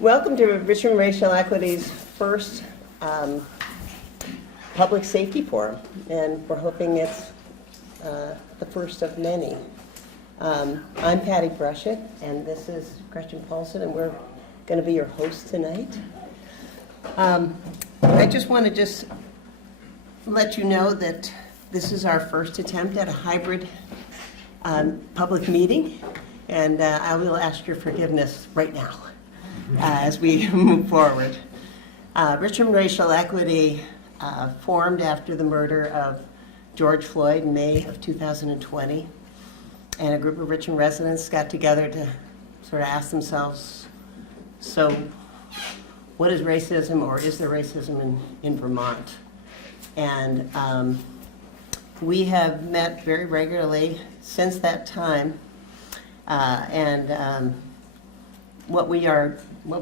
Welcome to Richmond Racial Equity's first public safety forum, and we're hoping it's the first of many. I'm Patty Brushett, and this is Gretchen Paulson, and we're going to be your hosts tonight. I just want to let you know that this is our first attempt at a hybrid public meeting, and I will ask your forgiveness right now as we move forward. Richmond Racial Equity formed after the murder of George Floyd in May of 2020, and a group of Richmond residents got together to sort of ask themselves, so what is racism, or is there racism in Vermont? And we have met very regularly since that time, what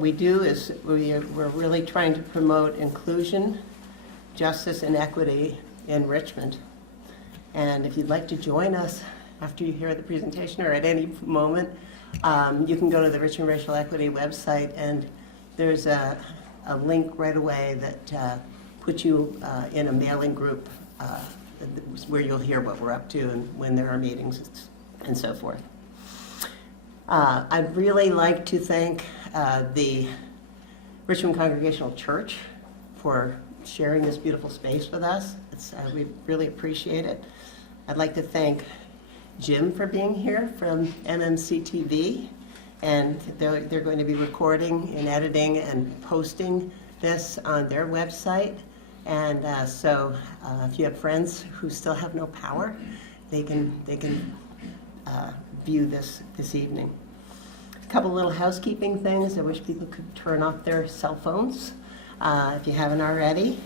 we do is we're really trying to promote inclusion, justice, and equity in Richmond. And if you'd like to join us after you hear the presentation or at any moment, you can go to the Richmond Racial Equity website, and there's a link right away that puts you in a mailing group where you'll hear what we're up to and when there are meetings and so forth. I'd really like to thank the Richmond Congregational Church for sharing this beautiful space with us. We really appreciate it. I'd like to thank Jim for being here from MMC TV, and they're going to be recording and editing and posting this on their website. And so if you have friends who still have no power, they can view this evening. A couple little housekeeping things. I wish people could turn off their cell phones if you haven't already.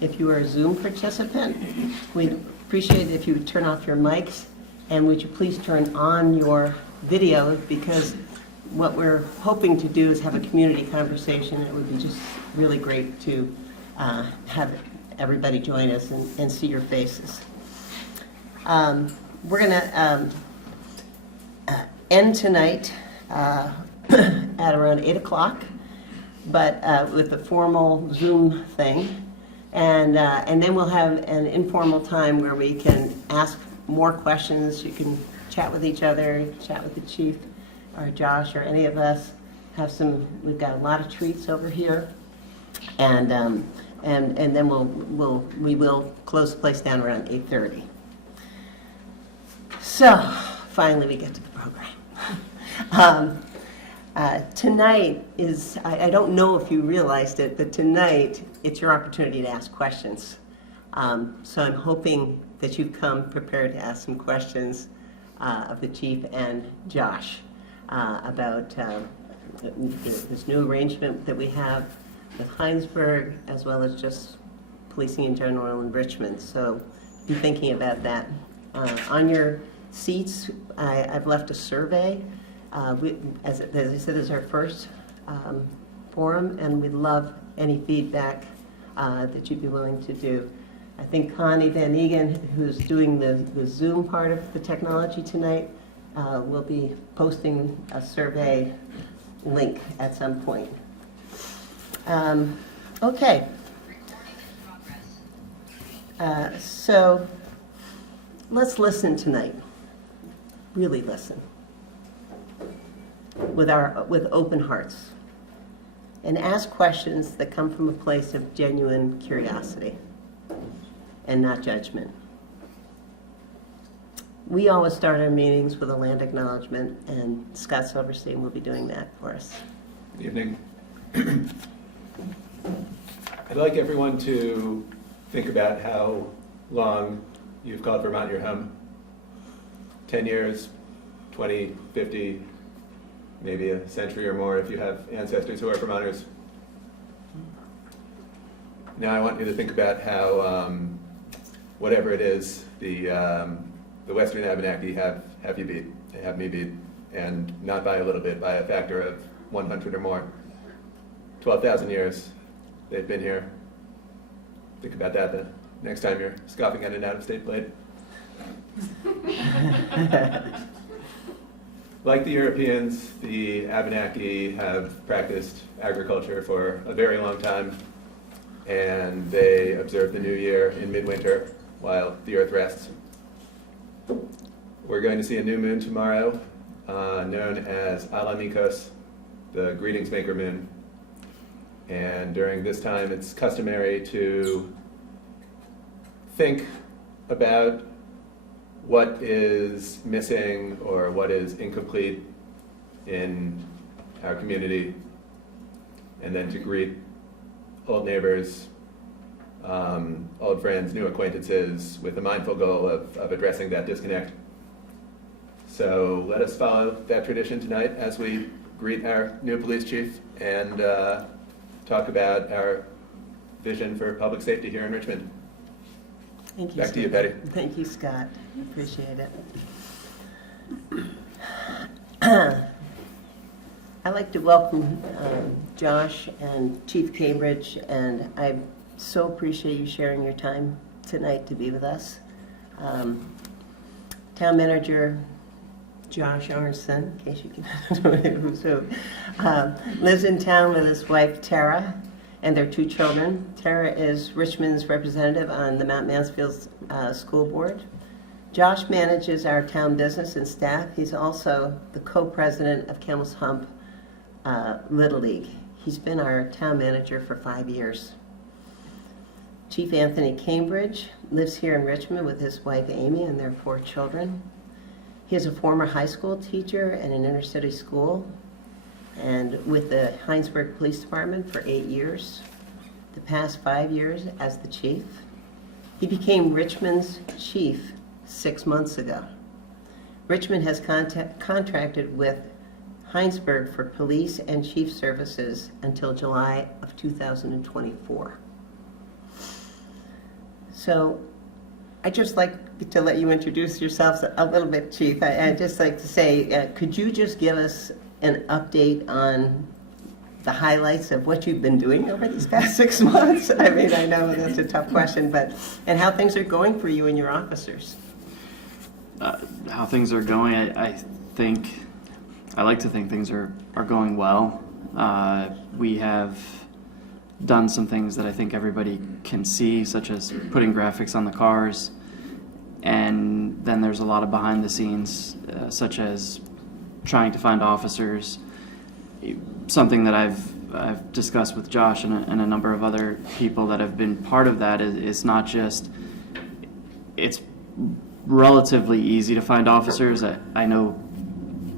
If you are a Zoom participant, we'd appreciate it if you would turn off your mics, and would you please turn on your video, because what we're hoping to do is have a community conversation. It would be just really great to have everybody join us and see your faces. We're going to end tonight at around 8 o'clock, but with a formal Zoom thing. And then we'll have an informal time where we can ask more questions. You can chat with each other, chat with the chief or Josh or any of us. We've got a lot of treats over here. And then we will close the place down around 8:30. So finally we get to the program. Tonight is, I don't know if you realized it, but tonight it's your opportunity to ask questions. So I'm hoping that you've come prepared to ask some questions of the chief and Josh about this new arrangement that we have with Hinesburg, as well as just policing in general in Richmond. So be thinking about that. On your seats, I've left a survey. As I said, this is our first forum, and we'd love any feedback that you'd be willing to do. I think Connie Van Egan, who's doing the Zoom part of the technology tonight, will be posting a survey link at some point. Okay. So let's listen tonight. Really listen. With open hearts, and ask questions that come from a place of genuine curiosity and not judgment. We always start our meetings with a land acknowledgement, and Scott Silverstein will be doing that for us. Good evening. I'd like everyone to think about how long you've called Vermont your home. 10 years, 20, 50, maybe a century or more if you have ancestors who are Vermonters. Now I want you to think about how, whatever it is, the Western Abenaki have you beat, they have me beat, and not by a little bit, by a factor of 100 or more. 12,000 years they've been here. Think about that the next time you're scoffing at an out-of-state blade. Like the Europeans, the Abenaki have practiced agriculture for a very long time, and they observe the new year in midwinter while the earth rests. We're going to see a new moon tomorrow, known as Alamikos, the greetings maker moon. And during this time, it's customary to think about what is missing or what is incomplete in our community, and then to greet old neighbors, old friends, new acquaintances, with the mindful goal of addressing that disconnect. So let us follow that tradition tonight as we greet our new police chief and talk about our vision for public safety here in Richmond. Thank you. Back to you, Patty. Thank you, Scott. Appreciate it. I'd like to welcome Josh and Chief Cambridge, and I so appreciate you sharing your time tonight to be with us. Town Manager Josh Arnson, in case you can, so, lives in town with his wife Tara and their 2 children. Tara is Richmond's representative on the Mount Mansfield School Board. Josh manages our town business and staff. He's also the co-president of Camel's Hump Little League. He's been our town manager for 5 years. Chief Anthony Cambridge lives here in Richmond with his wife Amy and their 4 children. He is a former high school teacher in an inner city school, and with the Hinesburg Police Department for 8 years, the past 5 years as the chief. He became Richmond's chief 6 months ago. Richmond has contracted with Hinesburg for police and chief services until July of 2024. So I'd just like to let you introduce yourselves a little bit, Chief. I'd just like to say, could you just give us an update on the highlights of what you've been doing over these past 6 months? I mean, I know that's a tough question, and how things are going for you and your officers. How things are going, I like to think things are going well. We have done some things that I think everybody can see, such as putting graphics on the cars, and then there's a lot of behind the scenes, such as trying to find officers. Something that I've discussed with Josh and a number of other people that have been part of that is not just, it's relatively easy to find officers. I know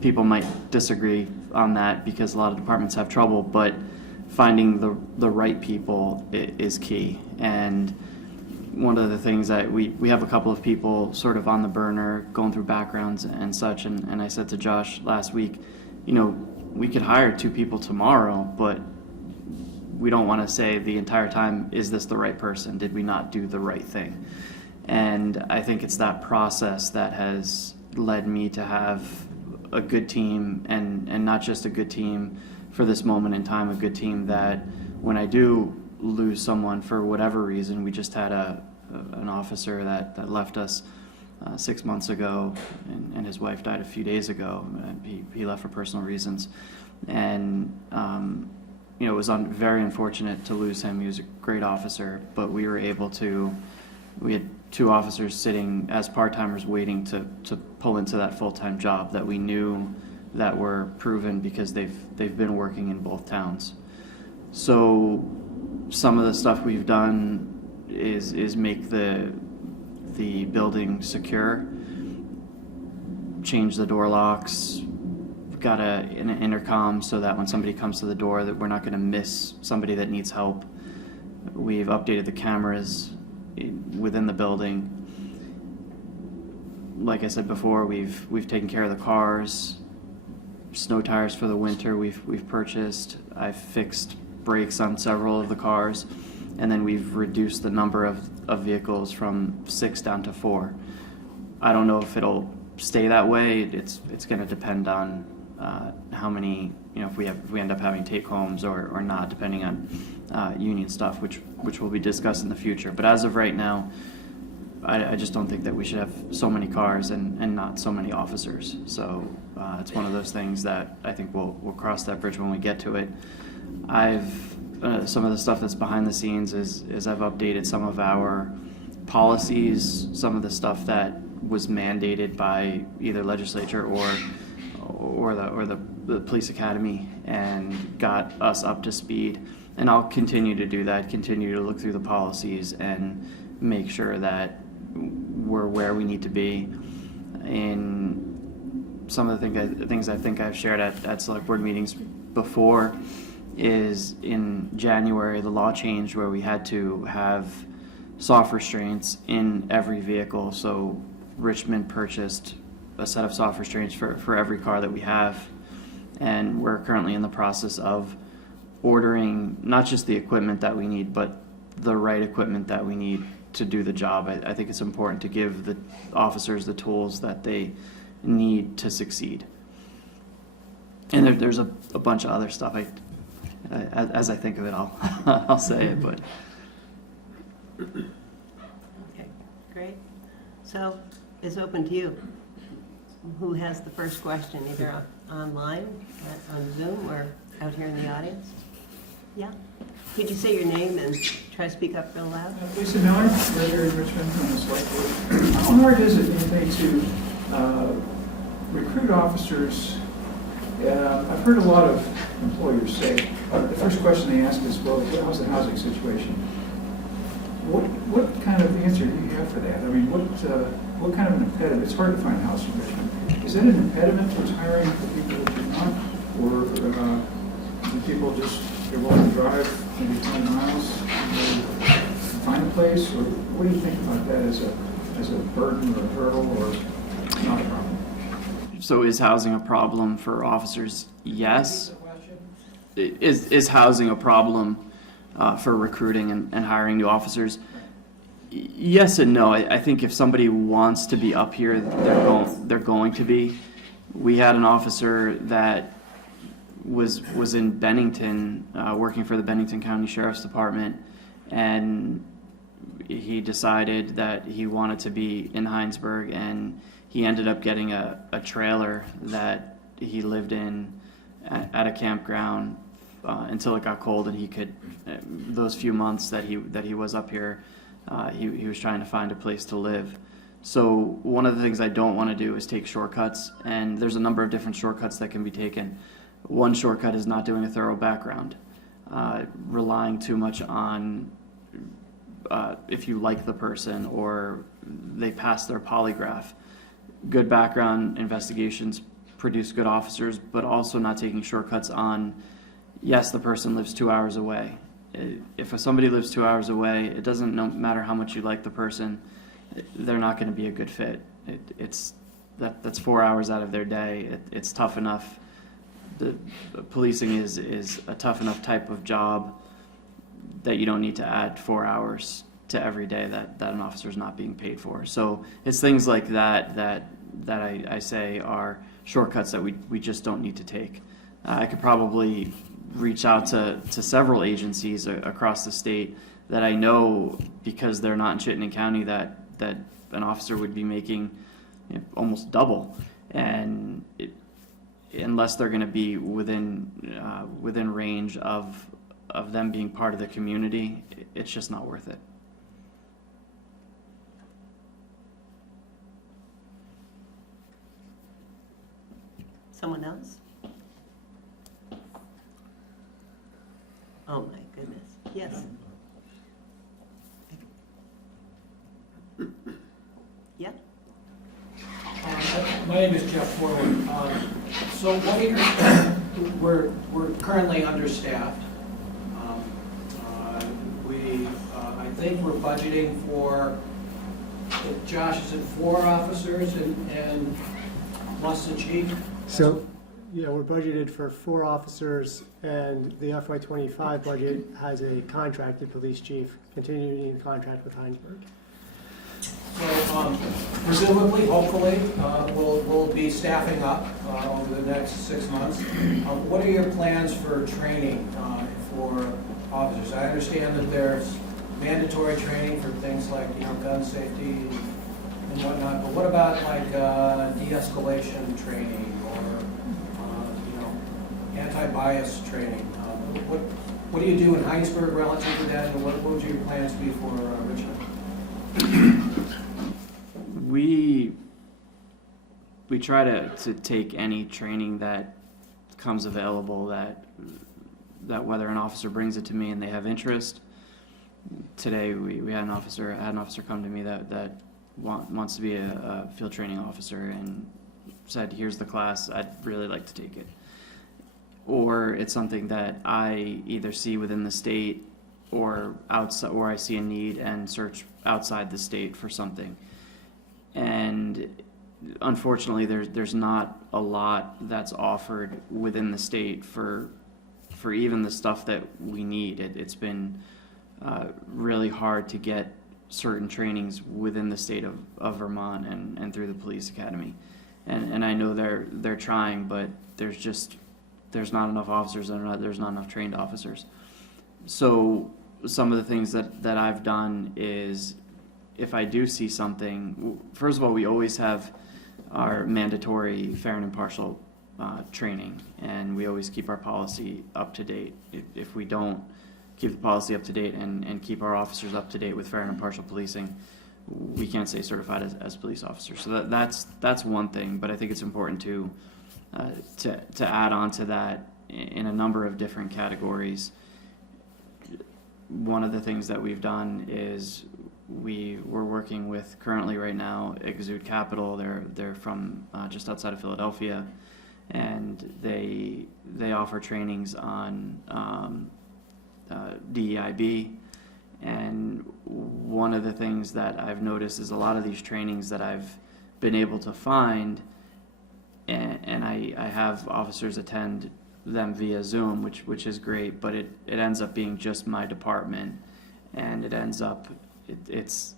people might disagree on that because a lot of departments have trouble, but finding the right people is key. And one of the things that we have a couple of people sort of on the burner going through backgrounds and such, and I said to Josh last week, we could hire 2 people tomorrow, but we don't want to say the entire time, is this the right person? Did we not do the right thing? And I think it's that process that has led me to have a good team, and not just a good team for this moment in time, a good team that when I do lose someone for whatever reason, we just had an officer that left us 6 months ago, and his wife died a few days ago. He left for personal reasons, and it was very unfortunate to lose him. He was a great officer, but we were able to. We had 2 officers sitting as part-timers waiting to pull into that full-time job that we knew that were proven because they've been working in both towns. So some of the stuff we've done is make the building secure, change the door locks, got an intercom so that when somebody comes to the door that we're not going to miss somebody that needs help. We've updated the cameras within the building. Like I said before, we've taken care of the cars. Snow tires for the winter we've purchased. I've fixed brakes on several of the cars, and then we've reduced the number of vehicles from 6 down to 4. I don't know if it'll stay that way. It's going to depend on how many, if we end up having take homes or not, depending on union stuff, which will be discussed in the future. But as of right now, I just don't think that we should have so many cars and not so many officers. So it's one of those things that I think we'll cross that bridge when we get to it. Some of the stuff that's behind the scenes is I've updated some of our policies, some of the stuff that was mandated by either legislature or the police academy, and got us up to speed. And I'll continue to do that, continue to look through the policies and make sure that we're where we need to be. And some of the things I think I've shared at select board meetings before is in January, the law changed where we had to have soft restraints in every vehicle. So Richmond purchased a set of soft restraints for every car that we have. And we're currently in the process of ordering not just the equipment that we need, but the right equipment that we need to do the job. I think it's important to give the officers the tools that they need to succeed. And there's a bunch of other stuff. As I think of it, I'll say it. But Okay, great. So it's open to you. Who has the first question, either online, on Zoom, or out here in the audience? Yeah. Could you say your name and try to speak up real loud? Lisa Miller, right here in Richmond on the select board. How hard is it, you think, to recruit officers? I've heard a lot of employers say, the first question they ask is, well, how's the housing situation? What kind of answer do you have for that? I mean, what kind of an impediment? It's hard to find a house in Richmond. Is that an impediment towards hiring the people that you want? Or do people just, they're willing to drive maybe 20 miles to find a place? Or what do you think about that as a burden or a hurdle or not a problem? so is housing a problem for officers? Yes. Is housing a problem for recruiting and hiring new officers? Yes and no. I think if somebody wants to be up here, they're going to be. We had an officer that was in Bennington, working for the Bennington County Sheriff's Department, and he decided that he wanted to be in Hinesburg, and he ended up getting a trailer that he lived in at a campground until it got cold, and he could, those few months that he was up here, he was trying to find a place to live. So one of the things I don't want to do is take shortcuts, and there's a number of different shortcuts that can be taken. One shortcut is not doing a thorough background, relying too much on if you like the person or they pass their polygraph. Good background investigations produce good officers, but also not taking shortcuts on, yes, the person lives 2 hours away. If somebody lives 2 hours away, it doesn't matter how much you like the person, they're not going to be a good fit. That's 4 hours out of their day. It's tough enough. The policing is a tough enough type of job that you don't need to add 4 hours to every day that an officer is not being paid for. So it's things like that I say are shortcuts that we just don't need to take. I could probably reach out to several agencies across the state that I know, because they're not in Chittenden County, that an officer would be making almost double, and unless they're going to be within range of them being part of the community, it's just not worth it. Someone else? Oh my goodness, yes. Yeah? My name is Jeff Forward. So what are your, we're currently understaffed. I think we're budgeting for, Josh, is it 4 officers and plus the chief? So, yeah, we're budgeted for 4 officers, and the FY25 budget has a contracted police chief, continuing contract with Hinesburg. So presumably, hopefully, we'll be staffing up over the next 6 months. What are your plans for training for officers? I understand that there's mandatory training for things like, gun safety and whatnot, but what about like de-escalation training or, anti-bias training? What do you do in Hinesburg relative to that, and what would your plans be for Richmond? We try to take any training that comes available that whether an officer brings it to me and they have interest. Today we had an officer come to me that wants to be a field training officer and said, here's the class, I'd really like to take it. Or it's something that I either see within the state or outside, or I see a need and search outside the state for something. And unfortunately, there's not a lot that's offered within the state for even the stuff that we need. It's been really hard to get certain trainings within the state of Vermont and through the police academy. And I know they're trying, but there's not enough officers and there's not enough trained officers. So some of the things that I've done is, if I do see something, first of all, we always have our mandatory fair and impartial training, and we always keep our policy up to date. If we don't keep the policy up to date and keep our officers up to date with fair and impartial policing, we can't stay certified as police officers. So that's one thing, but I think it's important to add on to that in a number of different categories. One of the things that we've done is we're working with currently right now Exude Capital. They're from just outside of Philadelphia, and they offer trainings on DEIB. And one of the things that I've noticed is a lot of these trainings that I've been able to find, and I have officers attend them via Zoom, which is great, but it ends up being just my department, and it ends up it's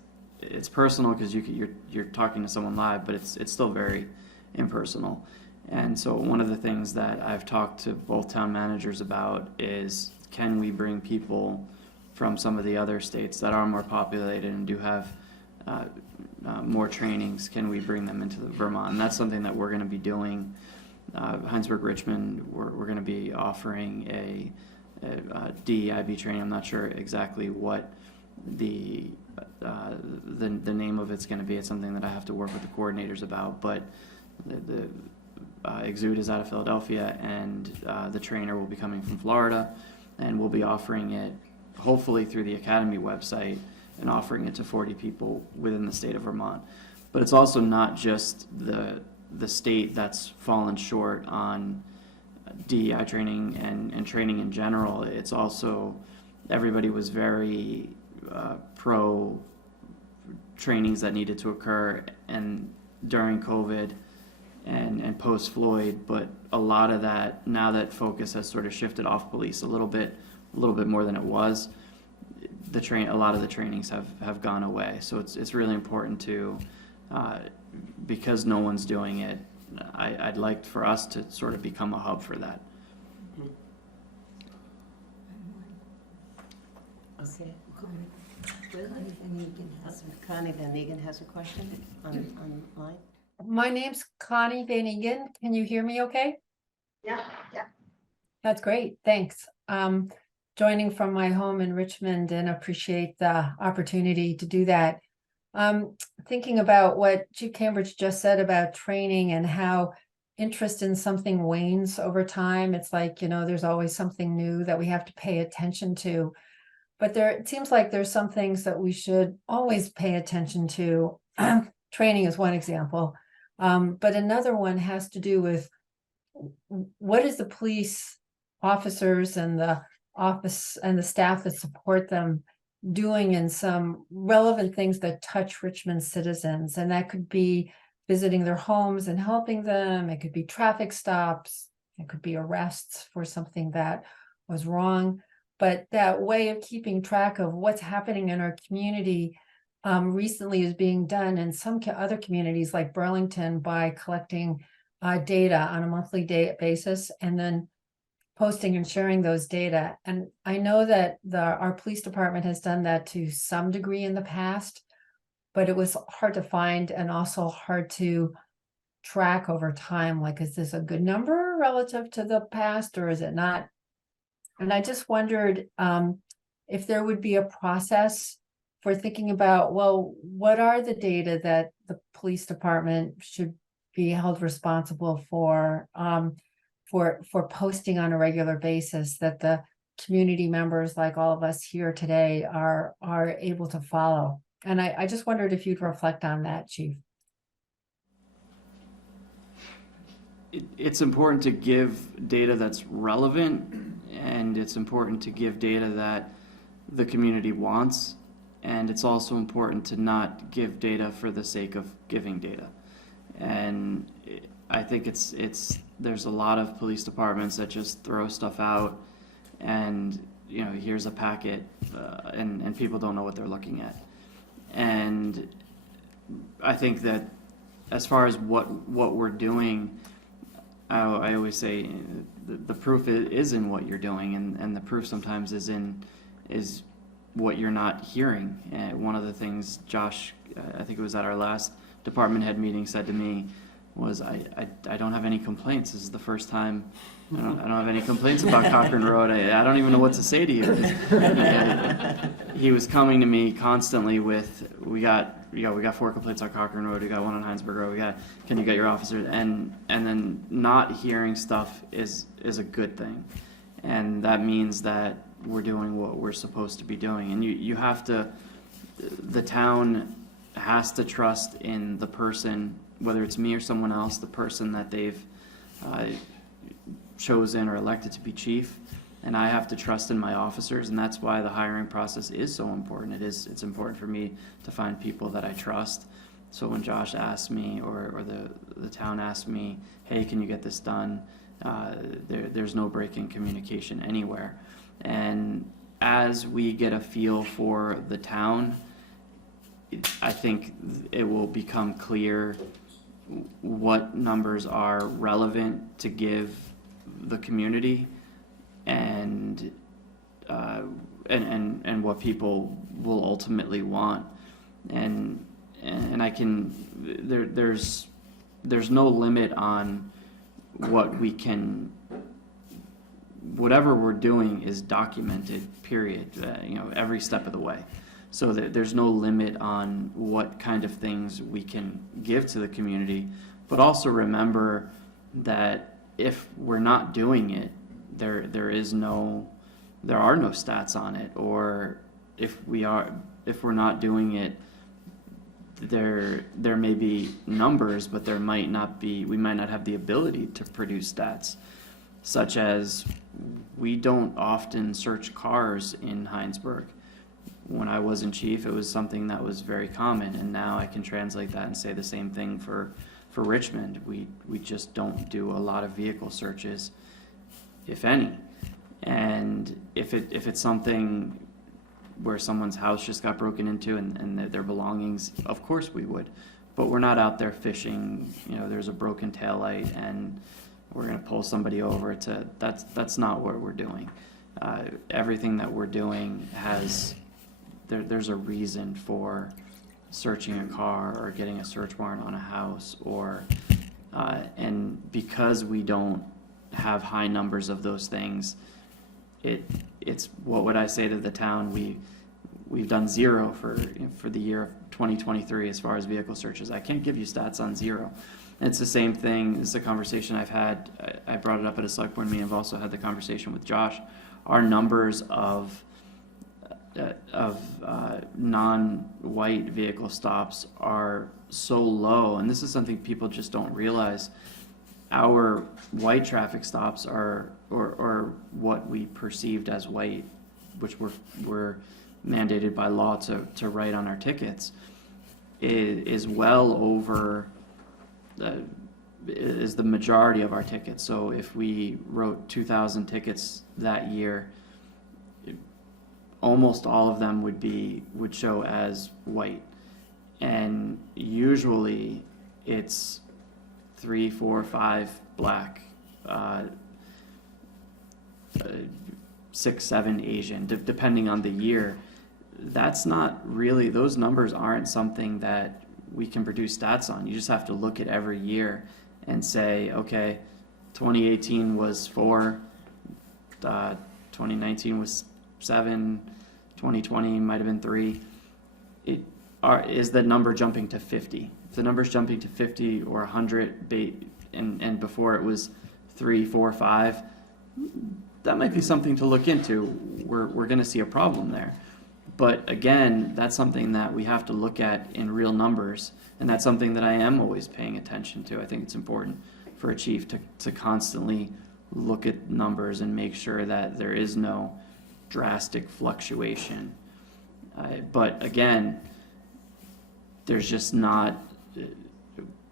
personal because you're talking to someone live, but it's still very impersonal. And so one of the things that I've talked to both town managers about is, can we bring people from some of the other states that are more populated and do have more trainings? Can we bring them into Vermont? And that's something that we're going to be doing. Hinesburg-Richmond, we're going to be offering a DEIB training. I'm not sure exactly what the name of it's going to be. It's something that I have to work with the coordinators about. But the Exude is out of Philadelphia, and the trainer will be coming from Florida, and we'll be offering it hopefully through the Academy website and offering it to 40 people within the state of Vermont. But it's also not just the state that's fallen short on DEI training and training in general. It's also, everybody was very pro trainings that needed to occur and during COVID and post Floyd, but a lot of that, now that focus has sort of shifted off police a little bit more than it was, a lot of the trainings have gone away. So it's really important to, because no one's doing it, I'd like for us to sort of become a hub for that. Okay. Connie Van Egan has a question online. My name's Connie Van Egan. Can you hear me okay? Yeah. That's great, thanks. Joining from my home in Richmond, and appreciate the opportunity to do that. Thinking about what Chief Cambridge just said about training and how interest in something wanes over time. It's like, there's always something new that we have to pay attention to. But it seems like there's some things that we should always pay attention to. Training is one example. But another one has to do with, what is the police officers and the office and the staff that support them doing in some relevant things that touch Richmond citizens? And that could be visiting their homes and helping them. It could be traffic stops. It could be arrests for something that was wrong. But that way of keeping track of what's happening in our community recently is being done in some other communities like Burlington by collecting data on a monthly basis and then posting and sharing those data. And I know that our police department has done that to some degree in the past, but it was hard to find and also hard to track over time. Like, is this a good number relative to the past, or is it not? And I just wondered if there would be a process for thinking about, well, what are the data that the police department should be held responsible for posting on a regular basis, that the community members like all of us here today are able to follow. And I just wondered if you'd reflect on that, Chief. It's important to give data that's relevant, and it's important to give data that the community wants, and it's also important to not give data for the sake of giving data. And I think there's a lot of police departments that just throw stuff out, and here's a packet, and people don't know what they're looking at. And I think that as far as what we're doing, I always say the proof is in what you're doing, and the proof sometimes is what you're not hearing. And one of the things Josh, I think it was at our last department head meeting, said to me was, I don't have any complaints. This is the first time I don't have any complaints about Cochrane Road. I don't even know what to say to you. He was coming to me constantly with, we got 4 complaints on Cochrane Road, we got 1 on Hinesburg Road, can you get your officers? And then not hearing stuff is a good thing. And that means that we're doing what we're supposed to be doing. And you have to, the town has to trust in the person, whether it's me or someone else, the person that they've chosen or elected to be chief. And I have to trust in my officers, and that's why the hiring process is so important. It's important for me to find people that I trust. So when Josh asked me, or the town asked me, hey, can you get this done? There's no break in communication anywhere. And as we get a feel for the town, I think it will become clear what numbers are relevant to give the community, and what people will ultimately want. And I can, there's no limit on what we can, whatever we're doing is documented, period, every step of the way. So there's no limit on what kind of things we can give to the community, but also remember that if we're not doing it, there are no stats on it, or if we're not doing it, there may be numbers, but we might not have the ability to produce stats, such as we don't often search cars in Hinesburg. When I wasn't chief, it was something that was very common, and now I can translate that and say the same thing for Richmond. We just don't do a lot of vehicle searches, if any. And if it's something where someone's house just got broken into and their belongings, of course we would. But we're not out there fishing, there's a broken taillight and we're gonna pull somebody over that's not what we're doing. Everything that we're doing there's a reason for searching a car or getting a search warrant on a house, and because we don't have high numbers of those things, it's what would I say to the town? We've done 0 for the year of 2023 as far as vehicle searches. I can't give you stats on 0. It's the same thing. It's a conversation I've had. I brought it up at a select board meeting. I've also had the conversation with Josh. Our numbers of non-white vehicle stops are so low, and this is something people just don't realize. Our white traffic stops or what we perceived as white, which were mandated by law to write on our tickets, is well over is the majority of our tickets. So if we wrote 2,000 tickets that year, almost all of them would show as white, and usually it's 3, 4, 5 black. 6, 7 Asian, depending on the year. That's not really, those numbers aren't something that we can produce stats on. You just have to look at every year and say, okay, 2018 was 4, 2019 was 7, 2020 might have been 3. Is the number jumping to 50? If the number's jumping to 50 or 100, and before it was 3, 4, 5, that might be something to look into. We're going to see a problem there. But again, that's something that we have to look at in real numbers, and that's something that I am always paying attention to. I think it's important for a chief to constantly look at numbers and make sure that there is no drastic fluctuation. But again, there's just not,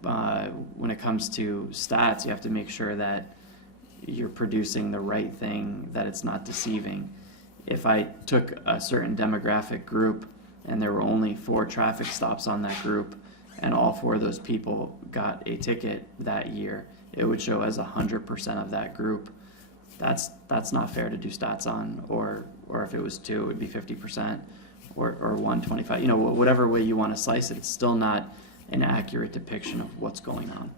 when it comes to stats, you have to make sure that you're producing the right thing, that it's not deceiving. If I took a certain demographic group and there were only 4 traffic stops on that group and all 4 of those people got a ticket that year, it would show as 100% of that group. That's not fair to do stats on, or if it was 2, it would be 50%, or 125. You know, whatever way you want to slice it, it's still not an accurate depiction of what's going on.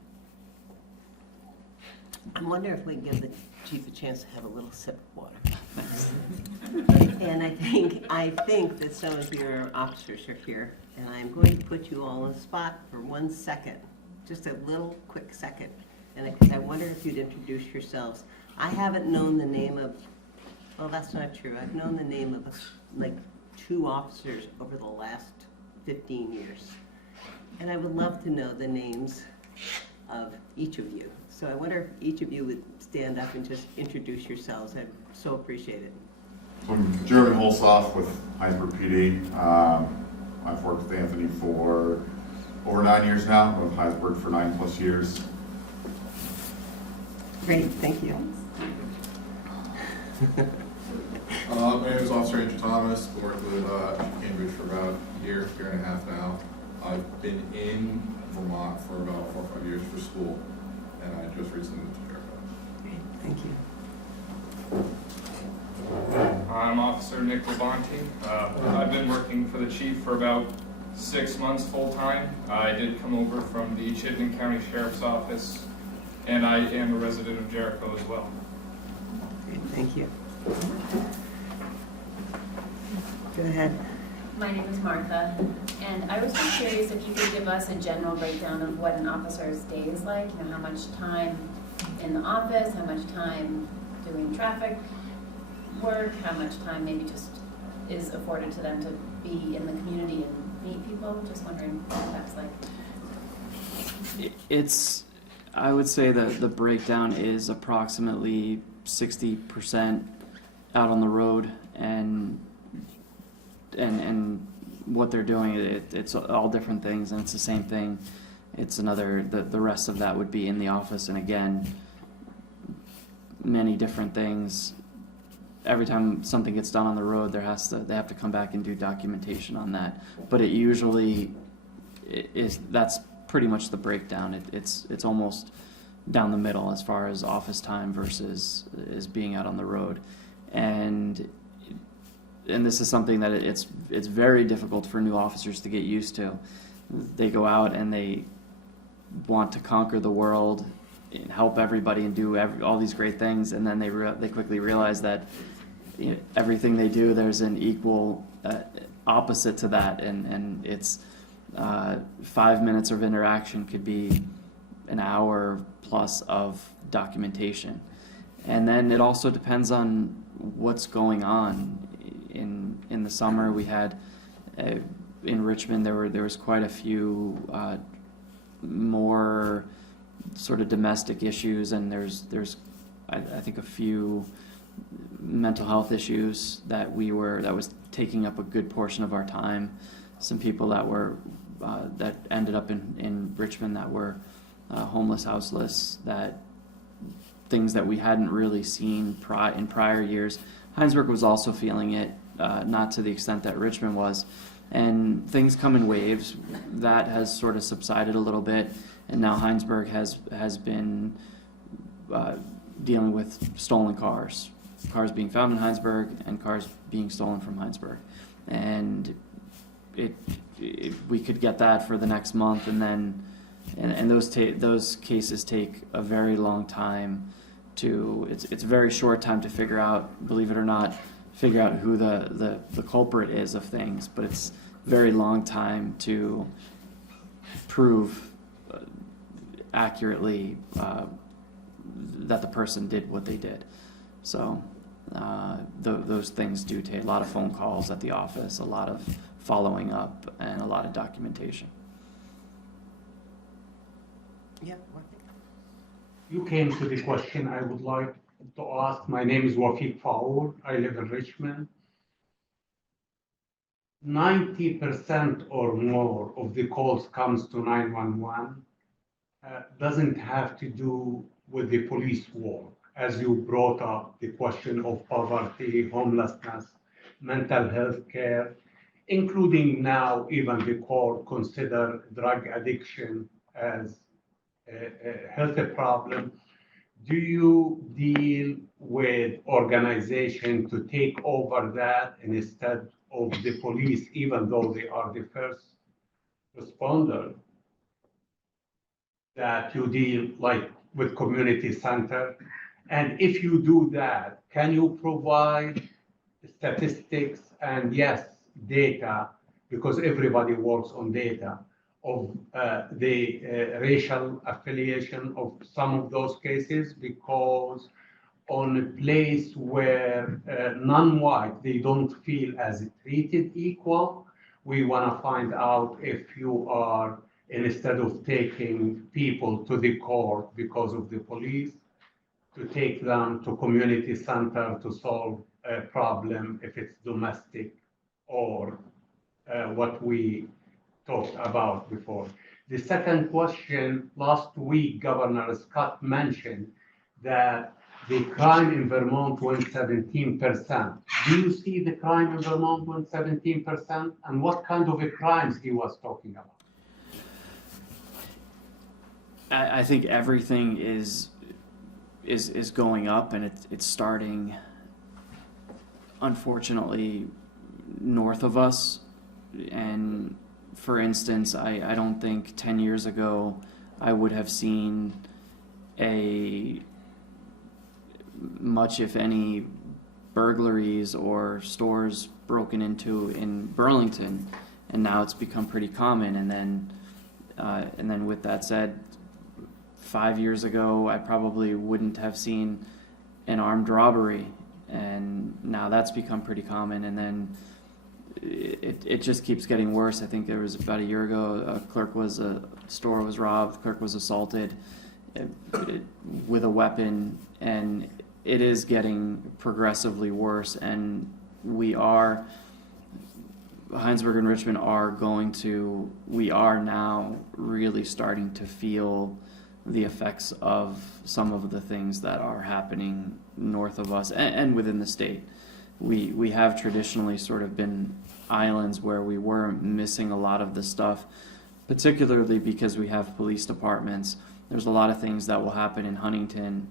I wonder if we can give the chief a chance to have a little sip of water. Thanks. And I think that some of your officers are here, and I'm going to put you all on the spot for 1 second, just a little quick second. And I wonder if you'd introduce yourselves. I haven't known the name of, well, that's not true. I've known the name of like 2 officers over the last 15 years. And I would love to know the names of each of you. So I wonder if each of you would stand up and just introduce yourselves. I'd so appreciate it. I'm Jeremy Holsoff with Hinesburg PD. I've worked with Anthony for over 9 years now, with Hinesburg for 9+ years. Great, thank you. My name is Officer Andrew Thomas. I've worked with Cambridge for about a year and a half now. I've been in Vermont for about 4 or 5 years for school, and I just recently moved to Jericho. Great, thank you. I'm Officer Nick Labonte. I've been working for the chief for about 6 months full-time. I did come over from the Chittenden County Sheriff's Office, and I am a resident of Jericho as well. Great, thank you. Go ahead. My name is Martha, and I was just curious if you could give us a general breakdown of what an officer's day is like. You know, how much time in the office, how much time doing traffic work, how much time maybe just is afforded to them to be in the community and meet people. Just wondering what that's like. It's, I would say that the breakdown is approximately 60% out on the road, and what they're doing, it's all different things, and it's the same thing. It's another, the rest of that would be in the office, and again, many different things. Every time something gets done on the road, they have to come back and do documentation on that. But it usually is, that's pretty much the breakdown. It's almost down the middle as far as office time versus is being out on the road, and this is something that it's very difficult for new officers to get used to. They go out and they want to conquer the world and help everybody and do all these great things, and then they quickly realize that, you know, everything they do, there's an equal opposite to that, and it's 5 minutes of interaction could be an hour plus of documentation. And then it also depends on what's going on. In the summer, we had in Richmond there was quite a few more sort of domestic issues, and there's I think a few mental health issues that was taking up a good portion of our time. Some people that were that ended up in Richmond that were homeless, houseless, that things that we hadn't really seen in prior years. Hinesburg was also feeling it, not to the extent that Richmond was, and things come in waves. That has sort of subsided a little bit, and now Hinesburg has been dealing with stolen cars, cars being found in Hinesburg and cars being stolen from Hinesburg. And we could get that for the next month, and then those cases take a very long time to, it's a very short time to figure out, believe it or not, figure out who the culprit is of things, but it's a very long time to prove accurately that the person did what they did. So those things do take a lot of phone calls at the office, a lot of following up, and a lot of documentation. Yeah. You came to the question I would like to ask. My name is Wafiq Faour. I live in Richmond. 90% or more of the calls comes to 911 doesn't have to do with the police work. As you brought up the question of poverty, homelessness, mental health care, including now even the court consider drug addiction as a health problem. Do you deal with organization to take over that instead of the police, even though they are the first responder, that you deal like with community center? And if you do that, can you provide statistics and yes, data, because everybody works on data, of the racial affiliation of some of those cases? Because on a place where non-white, they don't feel as treated equal, we want to find out if you are, instead of taking people to the court because of the police, to take them to community center to solve a problem, if it's domestic or what we talked about before. The second question, last week, Governor Scott mentioned that the crime in Vermont went 17%. Do you see the crime in Vermont went 17%? And what kind of crimes he was talking about? I think everything is going up, and it's starting, unfortunately, north of us. And for instance, I don't think 10 years ago I would have seen much, if any, burglaries or stores broken into in Burlington, and now it's become pretty common. And then with that said, 5 years ago I probably wouldn't have seen an armed robbery, and now that's become pretty common. And then it just keeps getting worse. I think there was about a year ago, a store was robbed, clerk was assaulted with a weapon, and it is getting progressively worse. And Hinesburg and Richmond we are now really starting to feel the effects of some of the things that are happening north of us and within the state. We have traditionally sort of been islands where we were missing a lot of the stuff, particularly because we have police departments. There's a lot of things that will happen in Huntington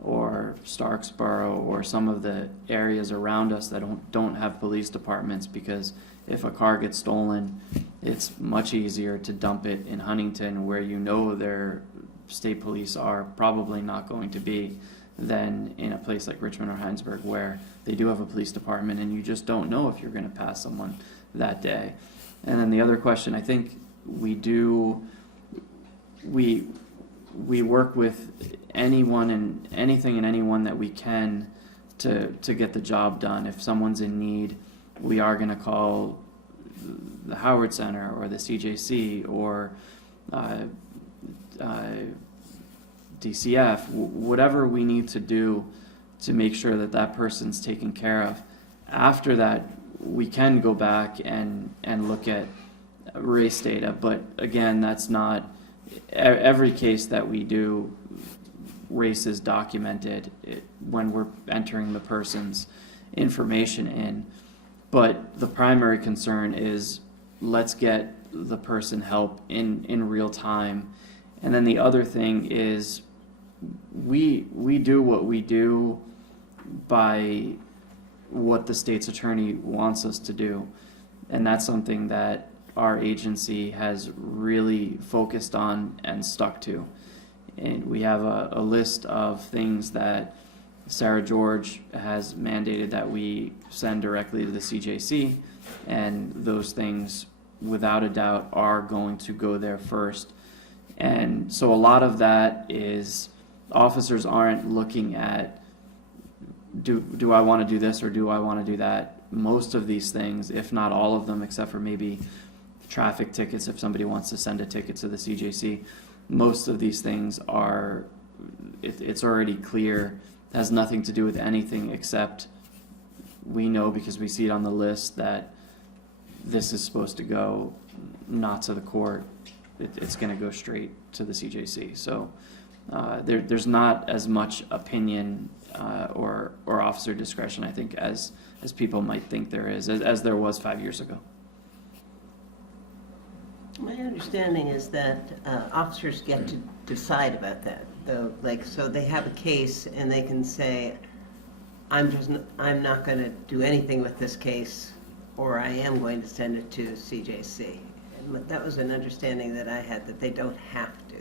or Starksboro or some of the areas around us that don't have police departments, because if a car gets stolen, it's much easier to dump it in Huntington, where you know their state police are probably not going to be, than in a place like Richmond or Hinesburg, where they do have a police department and you just don't know if you're going to pass someone that day. And then the other question, I think we work with anyone and anything and anyone that we can to get the job done. If someone's in need, we are going to call the Howard Center or the CJC or DCF, whatever we need to do to make sure that that person's taken care of. After that, we can go back and look at race data, but again, that's not every case that we do. Race is documented when we're entering the person's information in, but the primary concern is let's get the person help in real time. And then the other thing is we do what we do by what the state's attorney wants us to do. And that's something that our agency has really focused on and stuck to. And we have a list of things that Sarah George has mandated that we send directly to the CJC, and those things, without a doubt, are going to go there first. And so a lot of that is officers aren't looking at, do I want to do this or do I want to do that? Most of these things, if not all of them, except for maybe traffic tickets, if somebody wants to send a ticket to the CJC, most of these things are, it's already clear, it has nothing to do with anything except we know because we see it on the list that this is supposed to go not to the court. It's going to go straight to the CJC. So there's not as much opinion or officer discretion, I think, as people might think there is, as there was 5 years ago. My understanding is that officers get to decide about that, though. Like, so they have a case and they can say, I'm not going to do anything with this case, or I am going to send it to CJC. And that was an understanding that I had, that they don't have to.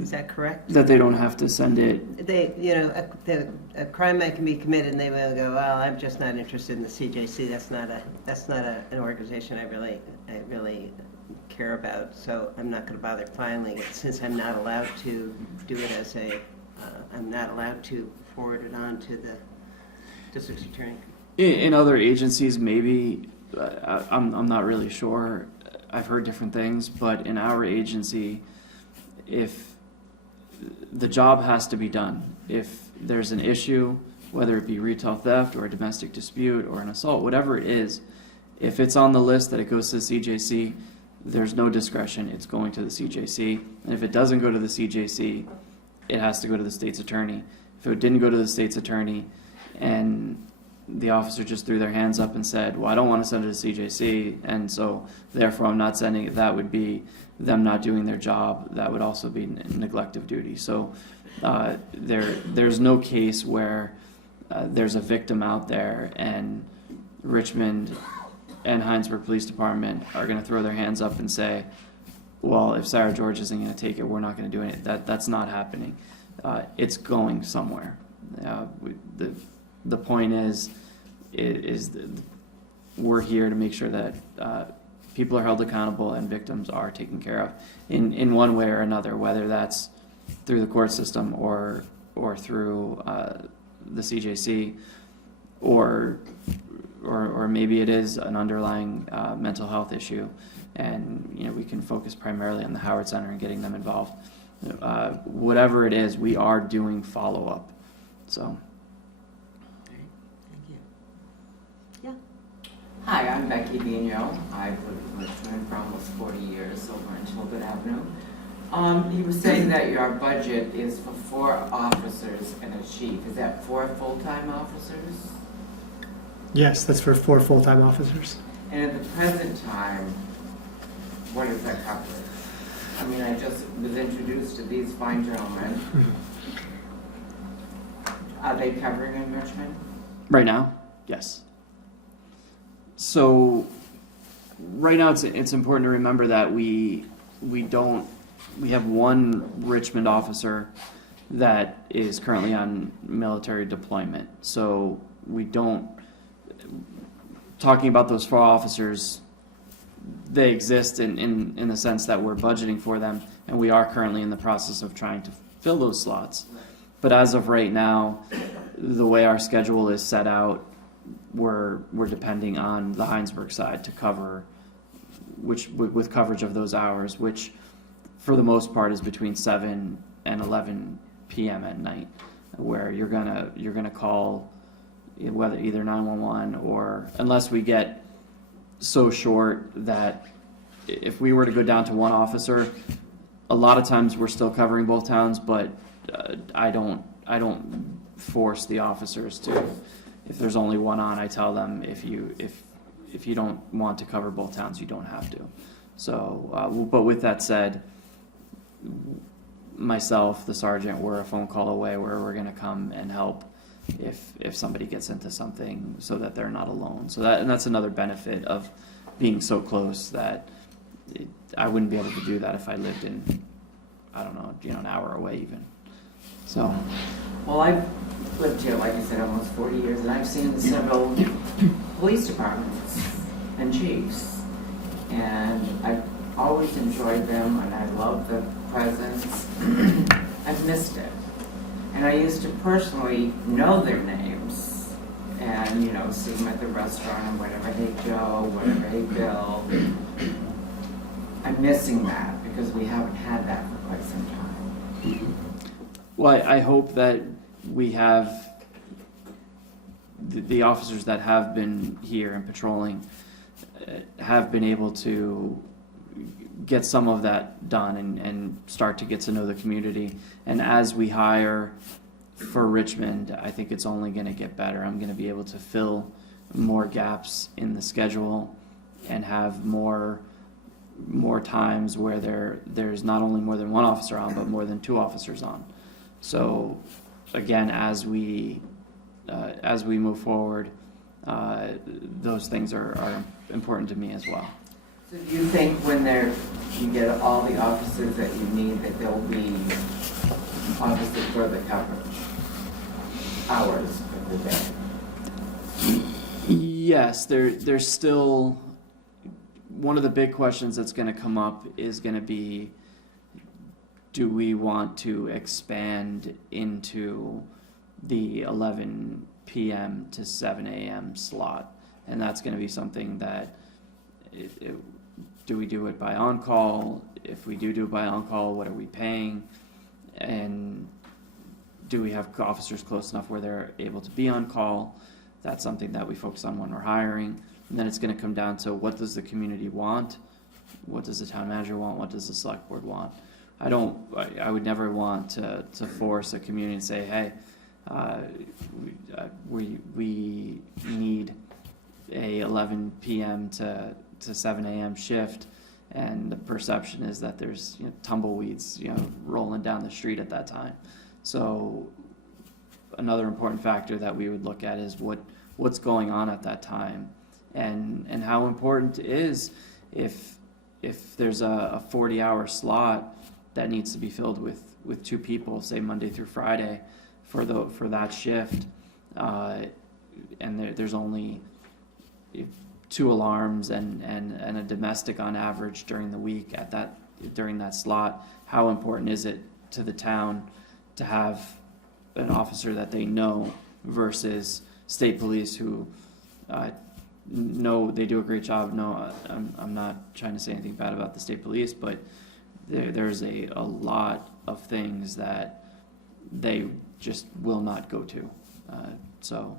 Is that correct? That they don't have to send it. They, you know, a crime might can be committed, and they will go, well, I'm just not interested in the CJC. That's not an organization I really care about. So I'm not going to bother filing it, since I'm not allowed to do it as I'm not allowed to forward it on to the district attorney. In other agencies, maybe, I'm not really sure. I've heard different things, but in our agency, if the job has to be done, if there's an issue, whether it be retail theft or a domestic dispute or an assault, whatever it is, if it's on the list that it goes to the CJC, there's no discretion, it's going to the CJC. And if it doesn't go to the CJC, it has to go to the state's attorney. If it didn't go to the state's attorney and the officer just threw their hands up and said, well, I don't want to send it to CJC, and so therefore I'm not sending it, that would be them not doing their job. That would also be neglect of duty. So there's no case where there's a victim out there and Richmond and Hinesburg Police Department are going to throw their hands up and say, well, if Sarah George isn't going to take it, we're not going to do it. That's not happening. It's going somewhere. The point is we're here to make sure that people are held accountable and victims are taken care of in one way or another, whether that's through the court system or through the CJC, or maybe it is an underlying mental health issue, and we can focus primarily on the Howard Center and getting them involved. Whatever it is, we are doing follow-up. So. Hi, I'm Becky Vigno. I've lived in Richmond for almost 40 years over in Tilbury Avenue. He was saying that your budget is for 4 officers and a chief. Is that 4 full-time officers? Yes, that's for 4 full-time officers. And at the present time, what does that cover? I mean, I just was introduced to these fine gentlemen. Are they covering in Richmond? Right now, yes. So right now it's important to remember that we have one Richmond officer that is currently on military deployment. So we don't, talking about those 4 officers, they exist in the sense that we're budgeting for them, and we are currently in the process of trying to fill those slots. But as of right now, the way our schedule is set out, we're depending on the Hinesburg side to cover, with coverage of those hours, which for the most part is between 7 and 11 p.m. at night, where you're gonna call whether either 911 or, unless we get so short that if we were to go down to 1 officer, a lot of times we're still covering both towns, but I don't force the officers to. If there's only 1 on, I tell them if you don't want to cover both towns, you don't have to. So, but with that said, myself, the sergeant, we're a phone call away where we're going to come and help if somebody gets into something, so that they're not alone. So that's another benefit of being so close, that I wouldn't be able to do that if I lived in, I don't know, an hour away even. So. Well, I've lived here, like I said, almost 40 years, and I've seen several police departments and chiefs. And I've always enjoyed them, and I love the presence. I've missed it. And I used to personally know their names and, see them at the restaurant and whatever, hey Joe, whatever, hey Bill. I'm missing that because we haven't had that for quite some time. Well, I hope that we have the officers that have been here and patrolling have been able to get some of that done and start to get to know the community. And as we hire for Richmond, I think it's only going to get better. I'm going to be able to fill more gaps in the schedule and have more times where there's not only more than one officer on, but more than 2 officers on. So again, as we move forward, those things are important to me as well. So do you think when you get all the officers that you need, that there'll be obviously further coverage, hours of the day? Yes, there's still, one of the big questions that's going to come up is going to be, do we want to expand into the 11 p.m. to 7 a.m. slot? And that's going to be something that, do we do it by on-call? If we do it by on-call, what are we paying? And do we have officers close enough where they're able to be on call? That's something that we focus on when we're hiring. And then it's going to come down to, what does the community want? What does the town manager want? What does the select board want? I would never want to force a community and say, hey, we need a 11 p.m. to 7 a.m. shift, and the perception is that there's tumbleweeds rolling down the street at that time. So another important factor that we would look at is what's going on at that time, and how important it is if there's a 40-hour slot that needs to be filled with 2 people, say Monday through Friday, for that shift, and there's only 2 alarms and a domestic on average during the week during that slot. How important is it to the town to have an officer that they know versus state police who know they do a great job? No, I'm not trying to say anything bad about the state police, but there's a lot of things that they just will not go to. So.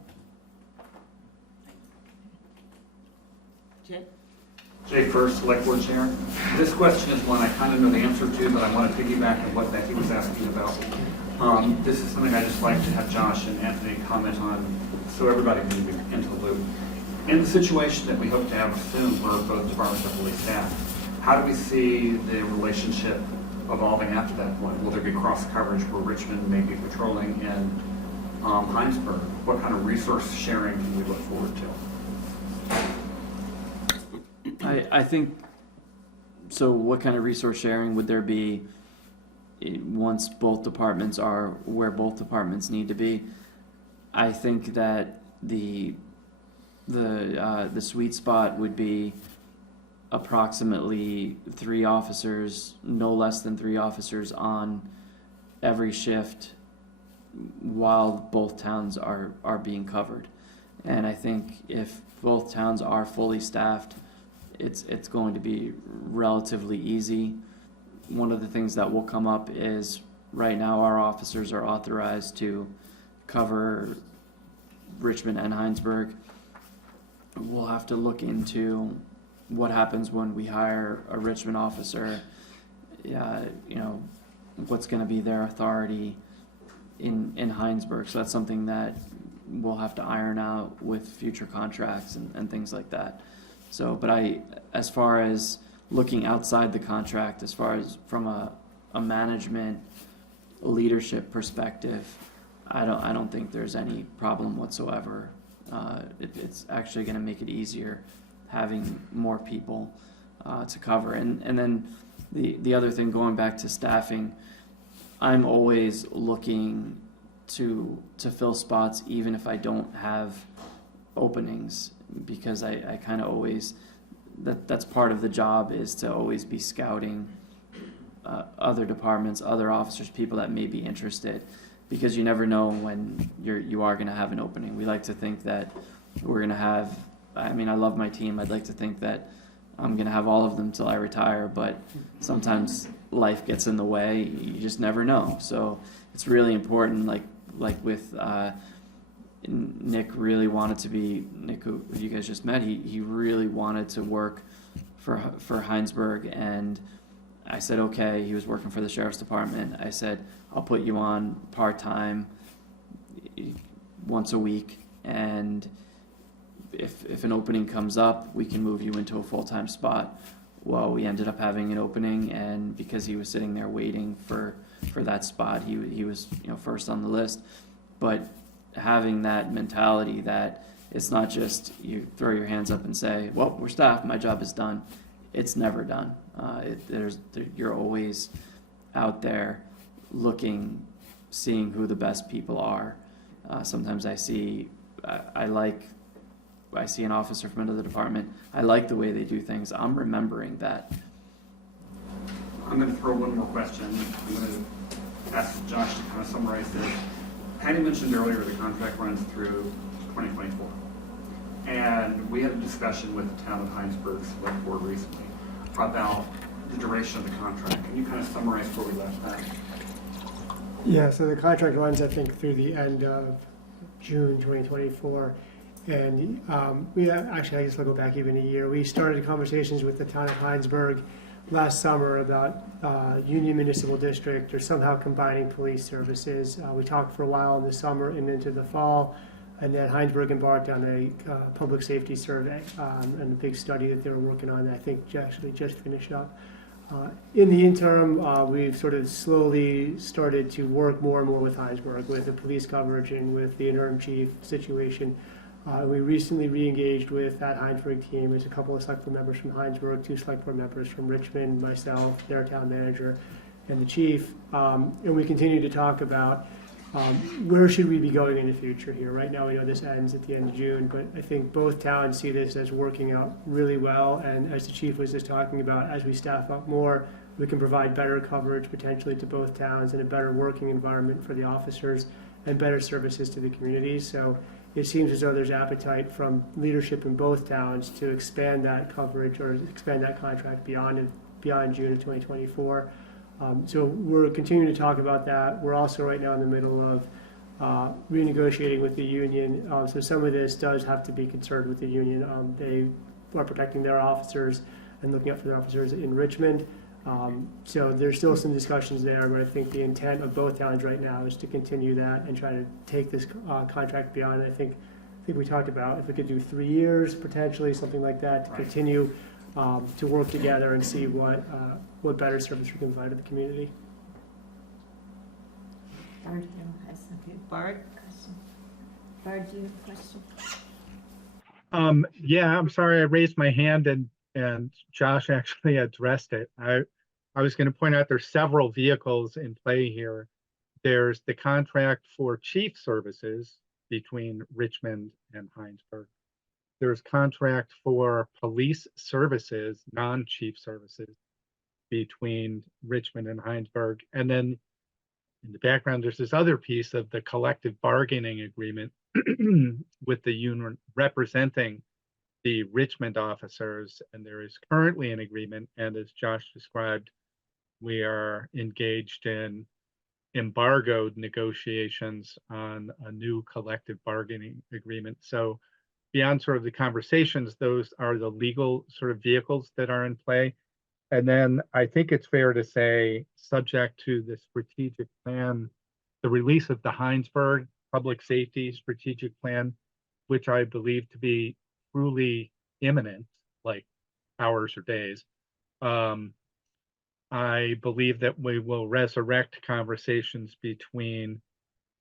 Jay First, Select Board Chair. This question is one I kind of know the answer to, but I want to piggyback on what Becky was asking about. This is something I just like to have Josh and Anthony comment on, so everybody can be into the loop. In the situation that we hope to have soon for both departments of police staff, how do we see the relationship evolving after that point? Will there be cross coverage where Richmond may be patrolling in Hinesburg? What kind of resource sharing can we look forward to? I think, so what kind of resource sharing would there be once both departments are where both departments need to be? I think that the sweet spot would be approximately 3 officers, no less than 3 officers on every shift while both towns are being covered. And I think if both towns are fully staffed, it's going to be relatively easy. One of the things that will come up is, right now our officers are authorized to cover Richmond and Hinesburg. We'll have to look into what happens when we hire a Richmond officer. What's going to be their authority in Hinesburg. So that's something that we'll have to iron out with future contracts and things like that. So, but as far as looking outside the contract, as far as from a a management leadership perspective, I don't think there's any problem whatsoever. It's actually going to make it easier having more people to cover. And then the other thing, going back to staffing, I'm always looking to fill spots even if I don't have openings, because I kind of always, that's part of the job, is to always be scouting other departments, other officers, people that may be interested, because you never know when you are going to have an opening. We like to think that we're going to have, I mean, I love my team. I'd like to think that I'm going to have all of them till I retire, but sometimes life gets in the way. You just never know. So it's really important, like with Nick really wanted to be, Nick, who you guys just met, he really wanted to work for Hinesburg, and I said, okay. He was working for the sheriff's department. I said, I'll put you on part-time once a week, and if an opening comes up, we can move you into a full-time spot. Well, we ended up having an opening, and because he was sitting there waiting for that spot, he was first on the list. But having that mentality that it's not just you throw your hands up and say, well, we're staffed, my job is done. It's never done. You're always out there looking, seeing who the best people are. Sometimes I see an officer from another department. I like the way they do things. I'm remembering that. I'm going to throw one more question. I'm going to ask Josh to kind of summarize this. Patty mentioned earlier the contract runs through 2024. And we had a discussion with the town of Hinesburg Select Board recently about the duration of the contract. Can you kind of summarize where we left that? Yeah, so the contract runs, I think, through the end of June 2024. And we actually, I guess I'll go back even a year. We started conversations with the town of Hinesburg last summer about Union Municipal District or somehow combining police services. We talked for a while in the summer and into the fall, and then Hinesburg embarked on a public safety survey and a big study that they were working on that I think actually just finished up. In the interim, we've sort of slowly started to work more and more with Hinesburg, with the police coverage and with the interim chief situation. We recently re-engaged with that Hinesburg team. There's a couple of select board members from Hinesburg, 2 select board members from Richmond, myself, their town manager, and the chief. And we continue to talk about where should we be going in the future here. Right now, we know this ends at the end of June, but I think both towns see this as working out really well. And as the chief was just talking about, as we staff up more, we can provide better coverage potentially to both towns and a better working environment for the officers and better services to the communities. So it seems as though there's appetite from leadership in both towns to expand that coverage or expand that contract beyond June of 2024. So we're continuing to talk about that. We're also right now in the middle of renegotiating with the union. So some of this does have to be concerned with the union. They are protecting their officers and looking out for their officers in Richmond. So there's still some discussions there, but I think the intent of both towns right now is to continue that and try to take this contract beyond. I think we talked about if we could do 3 years, potentially, something like that, to continue to work together and see what better service we can provide to the community. Bart has something. Bart, do you have a question? Yeah, I'm sorry I raised my hand and Josh actually addressed it. I was going to point out there's several vehicles in play here. There's the contract for chief services between Richmond and Hinesburg. There's contract for police services, non-chief services, between Richmond and Hinesburg. And then in the background, there's this other piece of the collective bargaining agreement with the union representing the Richmond officers. And there is currently an agreement. And as Josh described, we are engaged in embargoed negotiations on a new collective bargaining agreement. So beyond sort of the conversations, those are the legal sort of vehicles that are in play. And then I think it's fair to say, subject to the strategic plan, the release of the Hinesburg Public Safety Strategic Plan, which I believe to be truly imminent, like hours or days, I believe that we will resurrect conversations between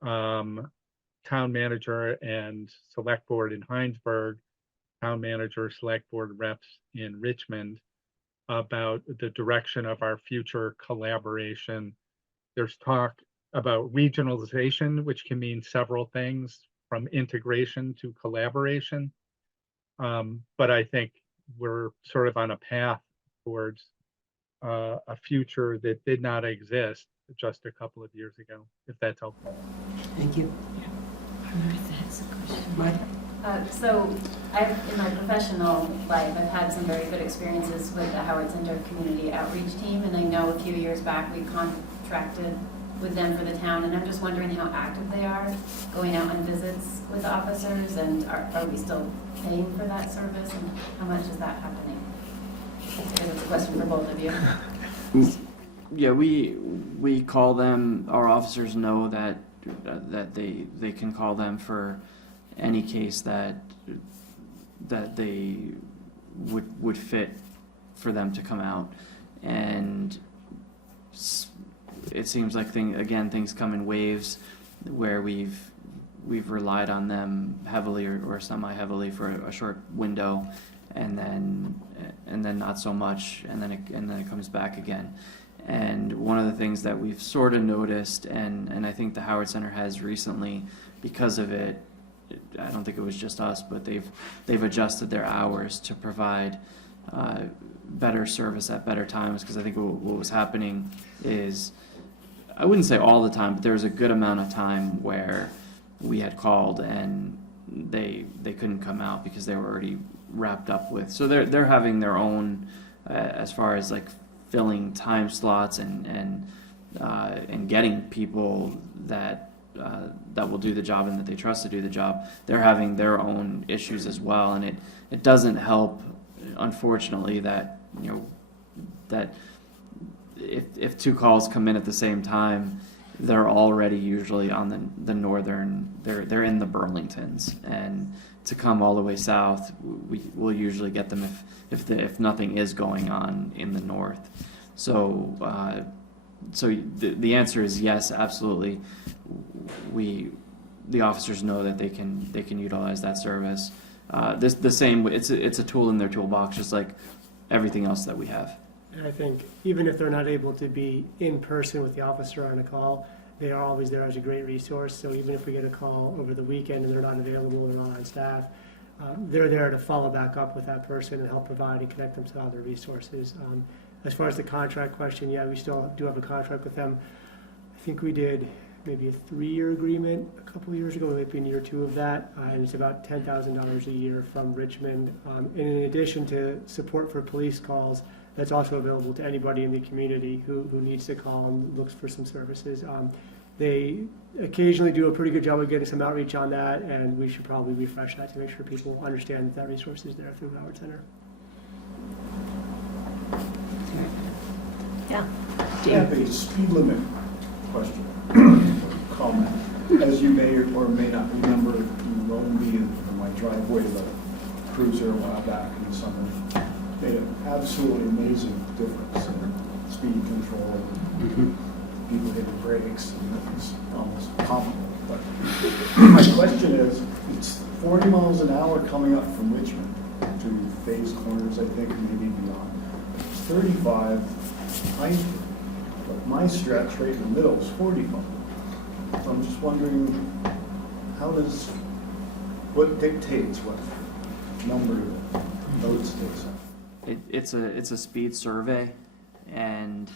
town manager and select board in Hinesburg, town manager, select board reps in Richmond about the direction of our future collaboration. There's talk about regionalization, which can mean several things, from integration to collaboration. But I think we're sort of on a path towards a future that did not exist just a couple of years ago, if that's helpful. Thank you. Martha has a question. Martha? So in my professional life, I've had some very good experiences with the Howard Center Community Outreach Team, and I know a few years back we contracted with them for the town, and I'm just wondering how active they are going out on visits with officers, and are we still paying for that service, and how much is that happening? Because it's a question for both of you. Yeah, we call them. Our officers know that they can call them for any case that they would fit for them to come out, and it seems like things come in waves where we've relied on them heavily or semi-heavily for a short window, and then not so much, and then it comes back again. And one of the things that we've sort of noticed, and I think the Howard Center has recently, because of it, I don't think it was just us, but they've adjusted their hours to provide better service at better times. Because I think what was happening is, I wouldn't say all the time, but there was a good amount of time where we had called and they couldn't come out because they were already wrapped up with. So they're having their own as far as like filling time slots and getting people that will do the job and that they trust to do the job. They're having their own issues as well, and it doesn't help, unfortunately, that that if two calls come in at the same time, they're already usually on the northern. They're in the Burlingtons, and to come all the way south, we'll usually get them if nothing is going on in the north. So the answer is yes, absolutely. The officers know that they can utilize that service. The same. It's a tool in their toolbox, just like everything else that we have. And I think even if they're not able to be in person with the officer on a call, they are always there as a great resource. So even if we get a call over the weekend and they're not available, they're not on staff, they're there to follow back up with that person and help provide and connect them to other resources. As far as the contract question, yeah, we still do have a contract with them. I think we did maybe a 3-year agreement a couple of years ago, maybe in year 2 of that, and it's about $10,000 a year from Richmond. And in addition to support for police calls, that's also available to anybody in the community who needs to call and looks for some services. They occasionally do a pretty good job of getting some outreach on that, and we should probably refresh that to make sure people understand that resource is there through Howard Center. Yeah. I have a speed limit question, comment. As you may or may not remember, you loaned me in my driveway the cruiser a while back in the summer. Made an absolutely amazing difference in speed control. People hitting brakes, and it's almost comical. But my question is, it's 40 miles an hour coming up from Richmond to Phase Corners, I think, maybe beyond. It's 35 Hinesburg, but my stretch right in the middle is 45. So I'm just wondering, what dictates what number the note stays on? It's a speed survey, and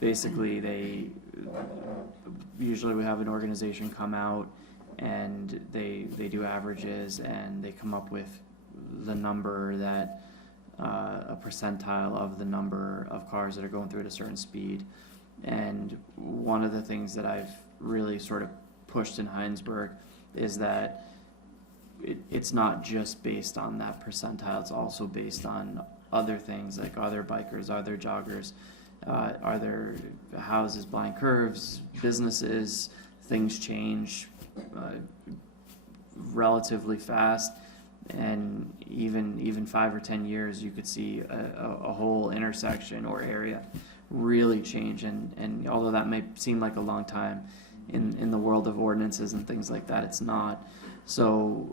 basically usually we have an organization come out and they do averages, and they come up with the number that a percentile of the number of cars that are going through at a certain speed. And one of the things that I've really sort of pushed in Hinesburg is that it's not just based on that percentile, it's also based on other things, like are there bikers, are there joggers, are there houses, blind curves, businesses. Things change relatively fast, and even 5 or 10 years you could see a whole intersection or area really change. And although that may seem like a long time in the world of ordinances and things like that, it's not. So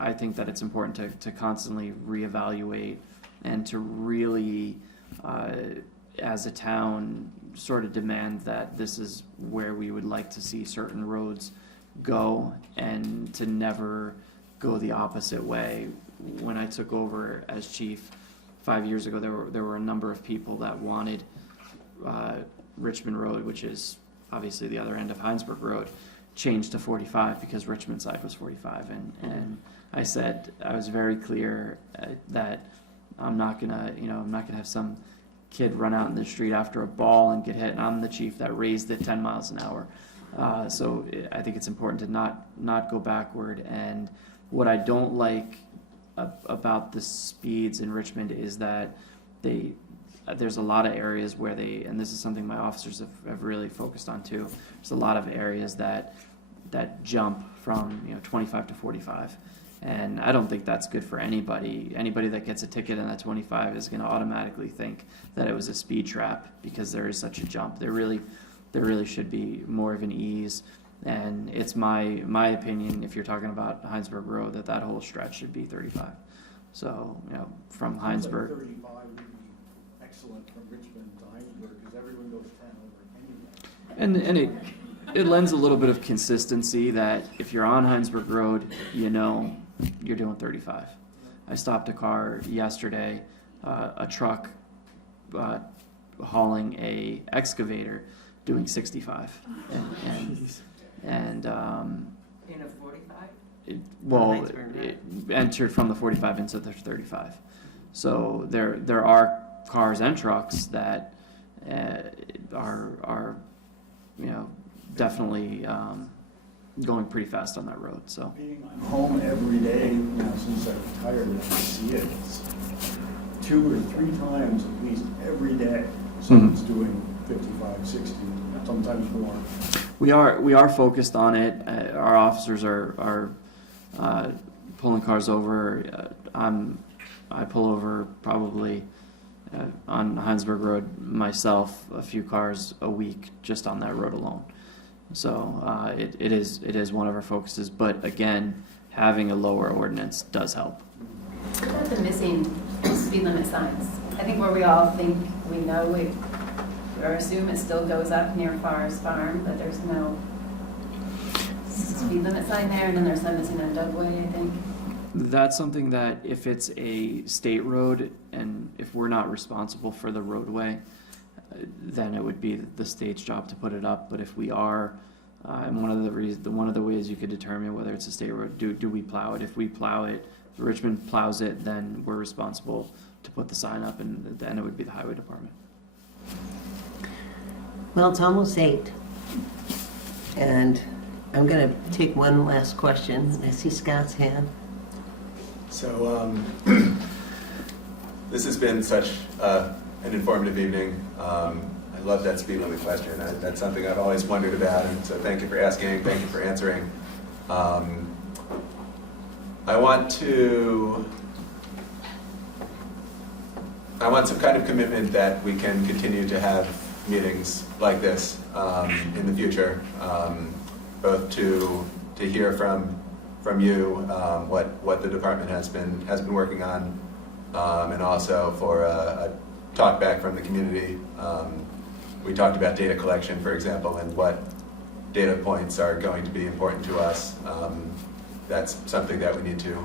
I think that it's important to constantly reevaluate and to really, as a town, sort of demand that this is where we would like to see certain roads go, and to never go the opposite way. When I took over as chief 5 years ago, there were a number of people that wanted Richmond Road, which is obviously the other end of Hinesburg Road, changed to 45 because Richmond side was 45, and I said, I was very clear that I'm not gonna have some kid run out in the street after a ball and get hit, and I'm the chief that raised it 10 miles an hour. So I think it's important to not go backward. And what I don't like about the speeds in Richmond is that there's a lot of areas where and this is something my officers have really focused on too, there's a lot of areas that jump from 25 to 45. And I don't think that's good for anybody. Anybody that gets a ticket in that 25 is going to automatically think that it was a speed trap because there is such a jump. There really should be more of an ease. And it's my opinion, if you're talking about Hinesburg Road, that whole stretch should be 35. So, from Hinesburg. 35 would be excellent from Richmond to Hinesburg, because everyone goes 10 over anyway. And it lends a little bit of consistency that if you're on Hinesburg Road, you're doing 35. I stopped a car yesterday, a truck hauling a excavator doing 65, and In a 45? it entered from the 45 into the 35. So there are cars and trucks that are definitely going pretty fast on that road. So Being I'm home every day since I retired, and I see it. It's 2 or 3 times at least every day. Someone's doing 55, 60, sometimes more. we are focused on it. Our officers are pulling cars over. I pull over probably on Hinesburg Road myself a few cars a week just on that road alone. So it is one of our focuses, but again, having a lower ordinance does help. What about the missing speed limit signs? I think where we all think we know or assume it still goes up near Farr's Farm, but there's no speed limit sign there, and then there's some missing on Dugway, I think. That's something that if it's a state road and if we're not responsible for the roadway, then it would be the state's job to put it up. But if we are, and one of the ways you could determine whether it's a state road, do we plow it? If we plow it, if Richmond plows it, then we're responsible to put the sign up, and then it would be the highway department. Well, it's almost 8. And I'm going to take one last question. I see Scott's hand. So this has been such an informative evening. I love that speed limit question. That's something I've always wondered about, and so thank you for asking, thank you for answering. I want some kind of commitment that we can continue to have meetings like this in the future, both to hear from you what the department has been working on, and also for a talk back from the community. We talked about data collection, for example, and what data points are going to be important to us. That's something that we need to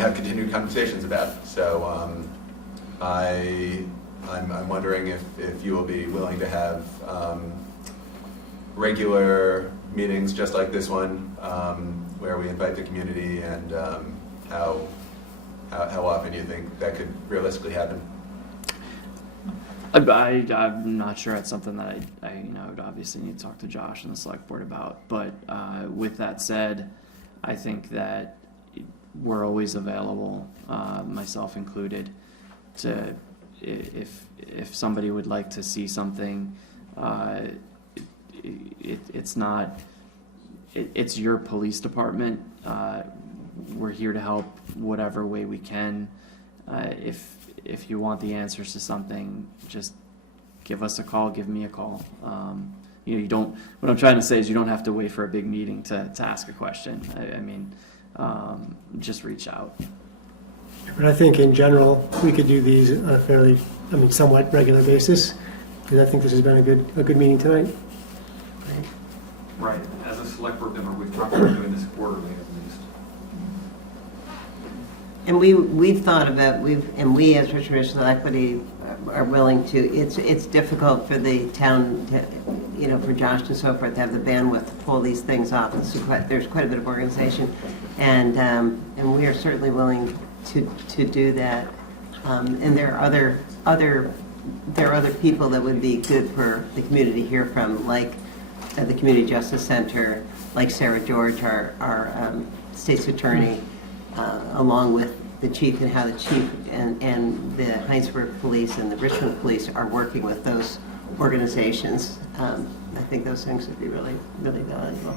have continued conversations about. So I'm wondering if you will be willing to have regular meetings just like this one, where we invite the community, and how often you think that could realistically happen? I'm not sure. It's something that I would obviously need to talk to Josh and the select board about. But with that said, I think that we're always available, myself included, to if somebody would like to see something. It's your police department. We're here to help whatever way we can. if you want the answers to something, just give us a call, give me a call. You don't, what I'm trying to say is you don't have to wait for a big meeting to ask a question. I mean, just reach out. But I think in general, we could do these on a fairly, somewhat regular basis, because I think this has been a good meeting tonight. Right, as a select board member, we've talked about doing this quarterly at least. And we've thought about, we as Richmond Regional Equity are willing to, it's difficult for the town to, for Josh and so forth, to have the bandwidth to pull these things off. There's quite a bit of organization, and we are certainly willing to do that. And there are other people that would be good for the community to hear from, like the Community Justice Center, like Sarah George, our state's attorney, along with the chief, and how the chief and the Hinesburg Police and the Richmond Police are working with those organizations. I think those things would be really, really valuable.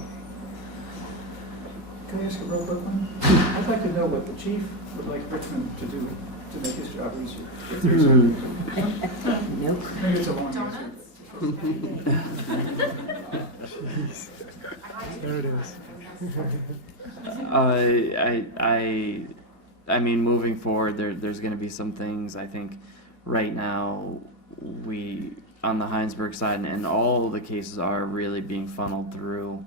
Can I ask a real quick one? I'd like to know what the chief would like Richmond to do to make his job easier. If there's Nope. maybe it's a long answer. There it is. I mean, moving forward, there's going to be some things. I think right now we, on the Hinesburg side, and all the cases are really being funneled through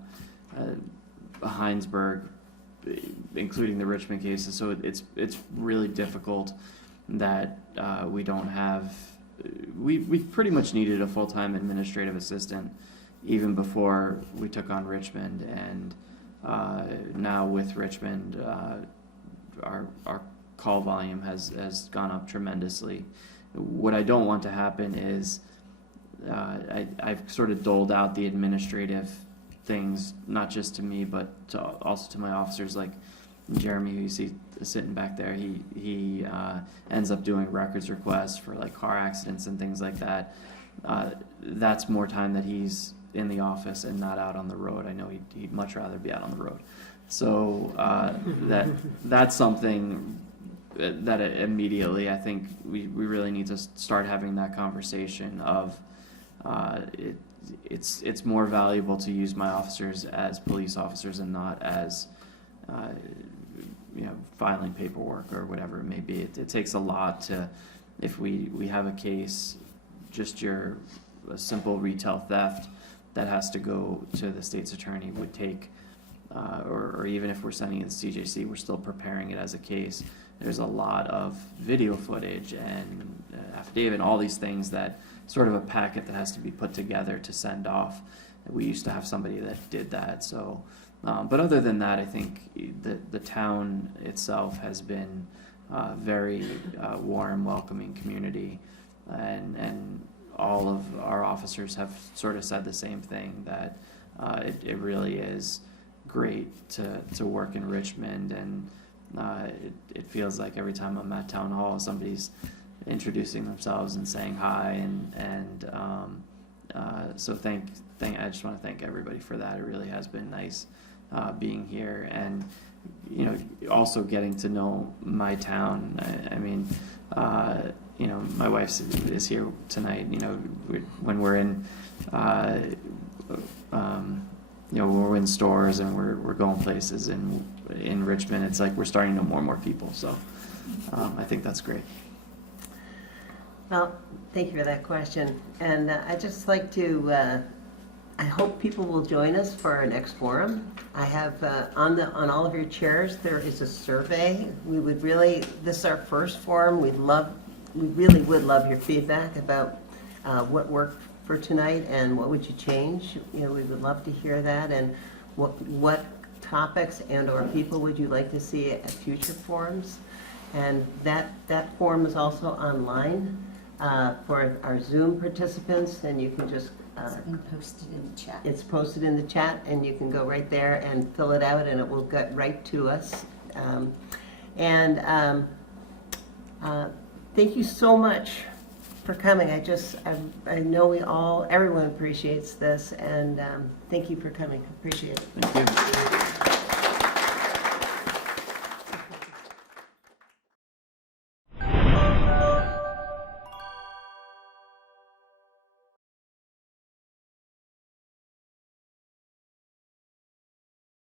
Hinesburg, including the Richmond cases. So it's really difficult that we don't have. We pretty much needed a full-time administrative assistant even before we took on Richmond, and now with Richmond, our call volume has gone up tremendously. What I don't want to happen is I've sort of doled out the administrative things, not just to me, but also to my officers, like Jeremy, who you see sitting back there. He ends up doing records requests for like car accidents and things like that. That's more time that he's in the office and not out on the road. I know he'd much rather be out on the road. So that's something that immediately I think we really need to start having that conversation of it's more valuable to use my officers as police officers and not as filing paperwork or whatever it may be. It takes a lot to, if we have a case, just a simple retail theft that has to go to the state's attorney would take, or even if we're sending it to CJC, we're still preparing it as a case. There's a lot of video footage and affidavit and all these things that sort of a packet that has to be put together to send off. We used to have somebody that did that. So, but other than that, I think the town itself has been very warm, welcoming community, and all of our officers have sort of said the same thing, that it really is great to work in Richmond, and it feels like every time I'm at town hall, somebody's introducing themselves and saying hi, and so I just want to thank everybody for that. It really has been nice being here, and also getting to know my town. I mean, my wife is here tonight. When we're in, when we're in stores and we're going places in Richmond, it's like we're starting to know more and more people. So I think that's great. Well, thank you for that question. And I'd just like to, I hope people will join us for our next forum. I have on all of your chairs, there is a survey. This is our first forum. We really would love your feedback about what worked for tonight and what would you change. We would love to hear that, and what topics and or people would you like to see at future forums. And that forum is also online for our Zoom participants, and you can just it's been posted in the chat. It's posted in the chat, and you can go right there and fill it out, and it will get right to us. Thank you so much for coming. I know everyone appreciates this, and thank you for coming. Appreciate it. Thank you.